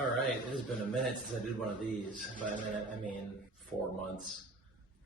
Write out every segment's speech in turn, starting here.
All right, it has been a minute since I did one of these. By a minute, I mean 4 months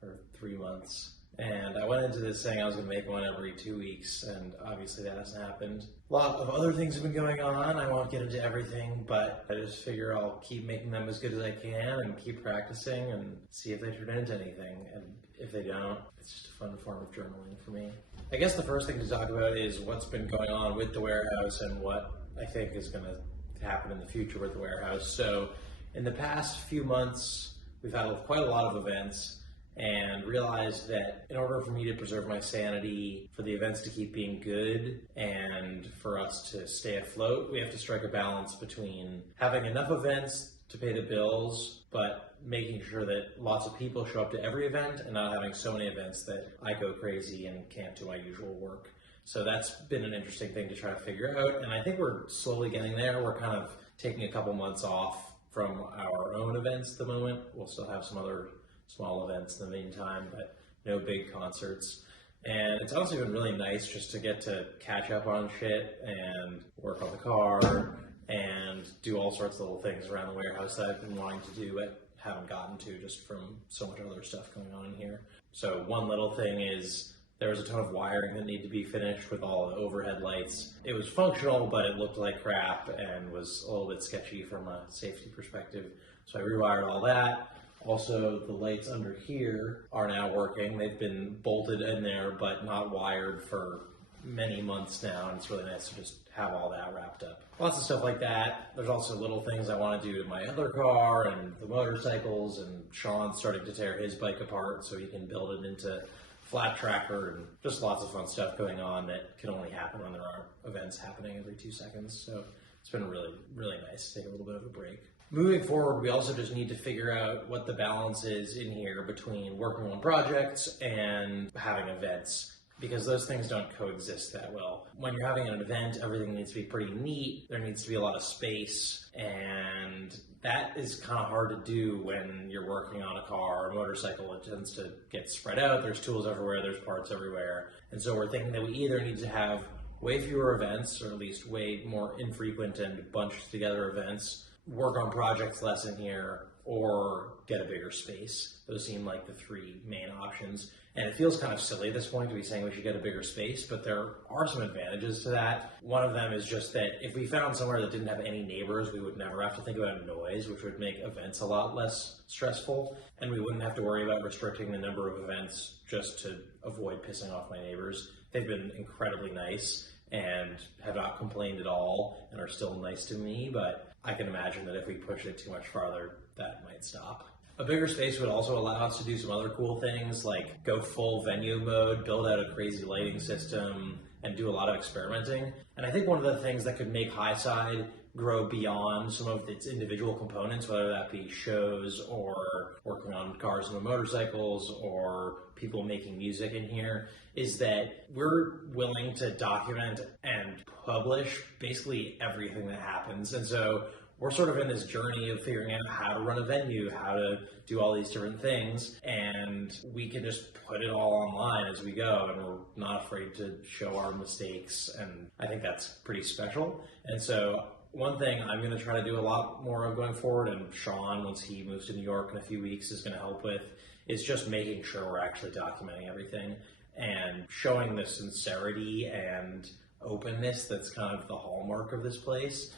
or 3 months. And I went into this saying I was going to make one every 2 weeks, and obviously that hasn't happened. A lot of other things have been going on. I won't get into everything, but I just figure I'll keep making them as good as I can and keep practicing and see if they turn into anything. And if they don't, it's just a fun form of journaling for me. I guess the first thing to talk about is what's been going on with the warehouse and what I think is going to happen in the future with the warehouse. So in the past few months, we've had quite a lot of events, and realized that in order for me to preserve my sanity, for the events to keep being good, and for us to stay afloat, we have to strike a balance between having enough events to pay the bills, but making sure that lots of people show up to every event and not having so many events that I go crazy and can't do my usual work. So that's been an interesting thing to try to figure out, and I think we're slowly getting there. We're kind of taking a couple months off from our own events at the moment. We'll still have some other small events in the meantime, but no big concerts. And it's honestly been really nice just to get to catch up on shit and work on the car and do all sorts of little things around the warehouse that I've been wanting to do but haven't gotten to just from so much other stuff going on in here. So one little thing is there was a ton of wiring that needed to be finished with all the overhead lights. It was functional, but it looked like crap and was a little bit sketchy from a safety perspective. So I rewired all that. Also, the lights under here are now working. They've been bolted in there, but not wired for many months now, and it's really nice to just have all that wrapped up. Lots of stuff like that. There's also little things I want to do to my other car and the motorcycles, and Sean's starting to tear his bike apart so he can build it into flat tracker, and just lots of fun stuff going on that can only happen when there are events happening every 2 seconds. So it's been really, really nice to take a little bit of a break. Moving forward, we also just need to figure out what the balance is in here between working on projects and having events, because those things don't coexist that well. When you're having an event, everything needs to be pretty neat. There needs to be a lot of space, and that is kind of hard to do when you're working on a car or a motorcycle. It tends to get spread out. There's tools everywhere, there's parts everywhere. And so we're thinking that we either need to have way fewer events, or at least way more infrequent and bunched together events, work on projects less in here, or get a bigger space. Those seem like the three main options. And it feels kind of silly at this point to be saying we should get a bigger space, but there are some advantages to that. One of them is just that if we found somewhere that didn't have any neighbors, we would never have to think about noise, which would make events a lot less stressful. And we wouldn't have to worry about restricting the number of events just to avoid pissing off my neighbors. They've been incredibly nice and have not complained at all and are still nice to me, but I can imagine that if we push it too much farther, that might stop. A bigger space would also allow us to do some other cool things, like go full venue mode, build out a crazy lighting system, and do a lot of experimenting. And I think one of the things that could make Highside grow beyond some of its individual components, whether that be shows or working on cars and motorcycles or people making music in here, is that we're willing to document and publish basically everything that happens. And so we're sort of in this journey of figuring out how to run a venue, how to do all these different things, and we can just put it all online as we go, and we're not afraid to show our mistakes, and I think that's pretty special. And so one thing I'm going to try to do a lot more of going forward, and Sean, once he moves to New York in a few weeks, is going to help with, is just making sure we're actually documenting everything and showing the sincerity and openness that's kind of the hallmark of this place.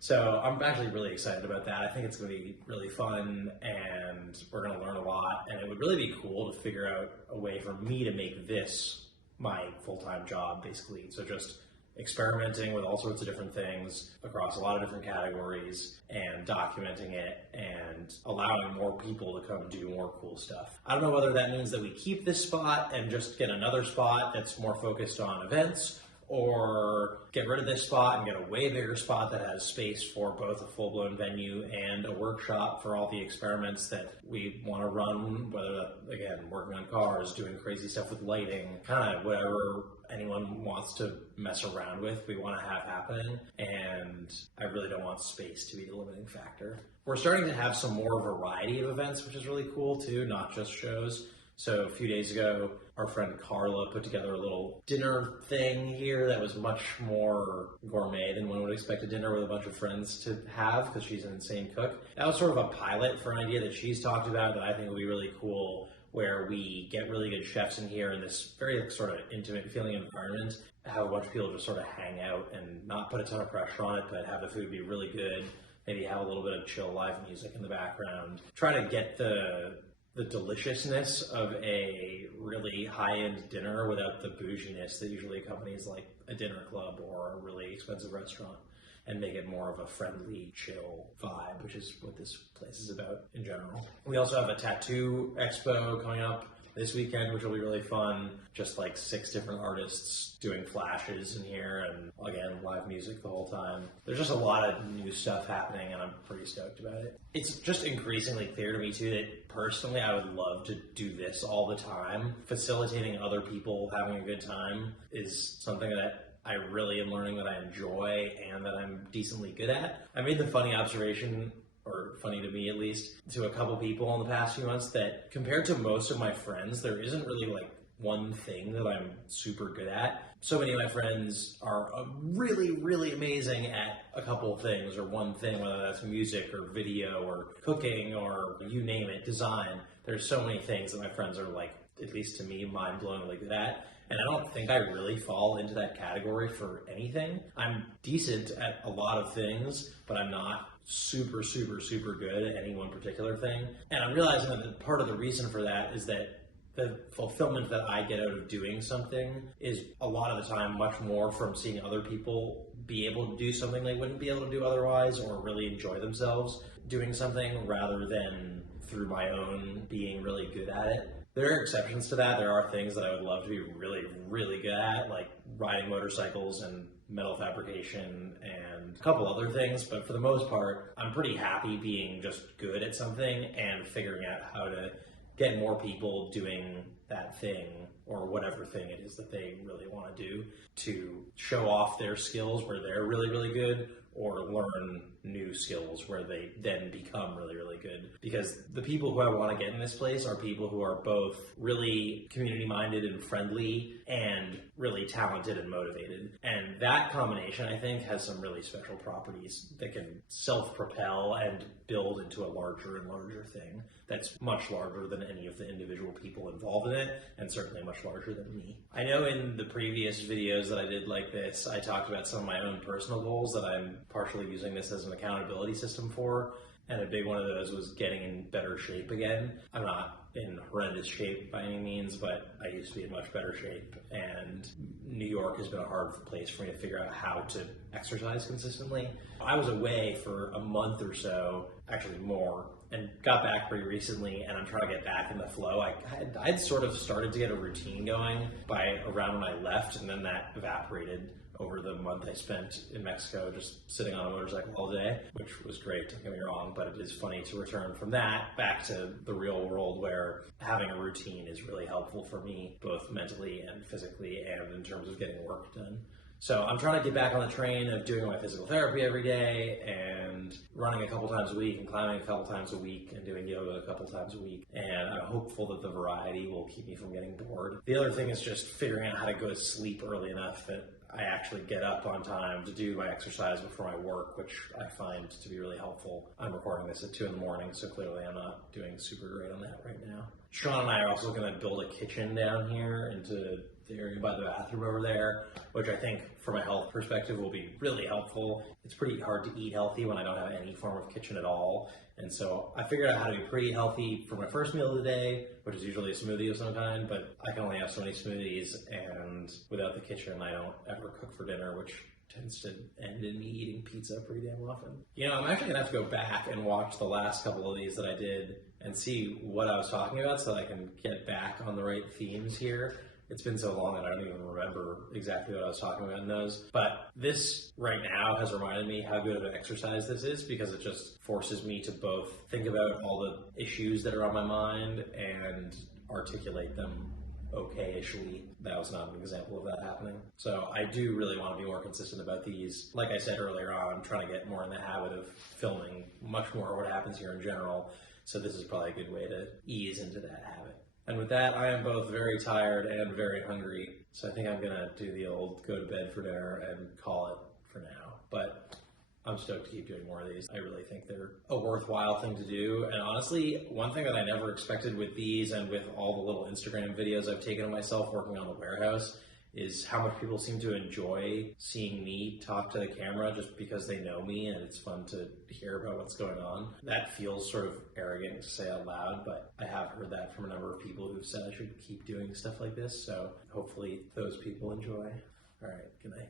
So I'm actually really excited about that. I think it's going to be really fun, and we're going to learn a lot, and it would really be cool to figure out a way for me to make this my full-time job, basically. So just experimenting with all sorts of different things across a lot of different categories and documenting it and allowing more people to come do more cool stuff. I don't know whether that means that we keep this spot and just get another spot that's more focused on events, or get rid of this spot and get a way bigger spot that has space for both a full-blown venue and a workshop for all the experiments that we want to run, whether, again, working on cars, doing crazy stuff with lighting, kind of whatever anyone wants to mess around with, we want to have happening, and I really don't want space to be the limiting factor. We're starting to have some more variety of events, which is really cool too, not just shows. So a few days ago, our friend Carla put together a little dinner thing here that was much more gourmet than one would expect a dinner with a bunch of friends to have, because she's an insane cook. That was sort of a pilot for an idea that she's talked about that I think would be really cool, where we get really good chefs in here in this very sort of intimate feeling environment, have a bunch of people just sort of hang out and not put a ton of pressure on it, but have the food be really good, maybe have a little bit of chill live music in the background. Try to get the deliciousness of a really high-end dinner without the bouginess that usually accompanies like a dinner club or a really expensive restaurant, and make it more of a friendly, chill vibe, which is what this place is about in general. We also have a tattoo expo coming up this weekend, which will be really fun. Just like 6 different artists doing flashes in here, and again, live music the whole time. There's just a lot of new stuff happening, and I'm pretty stoked about it. It's just increasingly clear to me too that personally I would love to do this all the time. Facilitating other people having a good time is something that I really am learning that I enjoy and that I'm decently good at. I made the funny observation, or funny to me at least, to a couple people in the past few months that compared to most of my friends, there isn't really like one thing that I'm super good at. So many of my friends are really, really amazing at a couple of things, or one thing, whether that's music or video or cooking or you name it, design. There's so many things that my friends are like, at least to me, mind-blowingly good at. And I don't think I really fall into that category for anything. I'm decent at a lot of things, but I'm not super, super, super good at any one particular thing. And I'm realizing that part of the reason for that is that the fulfillment that I get out of doing something is a lot of the time much more from seeing other people be able to do something they wouldn't be able to do otherwise, or really enjoy themselves doing something, rather than through my own being really good at it. There are exceptions to that. There are things that I would love to be really, really good at, like riding motorcycles and metal fabrication and a couple other things. But for the most part, I'm pretty happy being just good at something and figuring out how to get more people doing that thing, or whatever thing it is that they really want to do, to show off their skills where they're really, really good, or learn new skills where they then become really, really good. Because the people who I want to get in this place are people who are both really community-minded and friendly, and really talented and motivated. And that combination, I think, has some really special properties that can self-propel and build into a larger and larger thing that's much larger than any of the individual people involved in it, and certainly much larger than me. I know in the previous videos that I did like this, I talked about some of my own personal goals that I'm partially using this as an accountability system for, and a big one of those was getting in better shape again. I'm not in horrendous shape by any means, but I used to be in much better shape, and New York has been a hard place for me to figure out how to exercise consistently. I was away for a month or so, actually more, and got back pretty recently, and I'm trying to get back in the flow. I'd sort of started to get a routine going by around when I left, and then that evaporated over the month I spent in Mexico just sitting on a motorcycle all day, which was great, don't get me wrong, but it is funny to return from that back to the real world, where having a routine is really helpful for me, both mentally and physically, and in terms of getting work done. So I'm trying to get back on the train of doing my physical therapy every day, and running a couple times a week, and climbing a couple times a week, and doing yoga a couple times a week. And I'm hopeful that the variety will keep me from getting bored. The other thing is just figuring out how to go to sleep early enough that I actually get up on time to do my exercise before my work, which I find to be really helpful. I'm recording this at 2 in the morning, so clearly I'm not doing super great on that right now. Sean and I are also going to build a kitchen down here into the area by the bathroom over there, which I think from a health perspective will be really helpful. It's pretty hard to eat healthy when I don't have any form of kitchen at all. And so I figured out how to be pretty healthy for my first meal of the day, which is usually a smoothie of some kind, but I can only have so many smoothies, and without the kitchen, I don't ever cook for dinner, which tends to end in me eating pizza pretty damn often. You know, I'm actually gonna have to go back and watch the last couple of these that I did and see what I was talking about so that I can get back on the right themes here. It's been so long that I don't even remember exactly what I was talking about in those. But this right now has reminded me how good of an exercise this is, because it just forces me to both think about all the issues that are on my mind and articulate them okay-ishly. That was not an example of that happening. So I do really want to be more consistent about these. Like I said earlier on, I'm trying to get more in the habit of filming much more what happens here in general. So this is probably a good way to ease into that habit. And with that, I am both very tired and very hungry. So I think I'm gonna do the old go to bed for dinner and call it for now. But I'm stoked to keep doing more of these. I really think they're a worthwhile thing to do. And honestly, one thing that I never expected with these and with all the little Instagram videos I've taken of myself working on the warehouse is how much people seem to enjoy seeing me talk to the camera just because they know me and it's fun to hear about what's going on. That feels sort of arrogant to say out loud, but I have heard that from a number of people who've said I should keep doing stuff like this. So hopefully those people enjoy. All right, good night.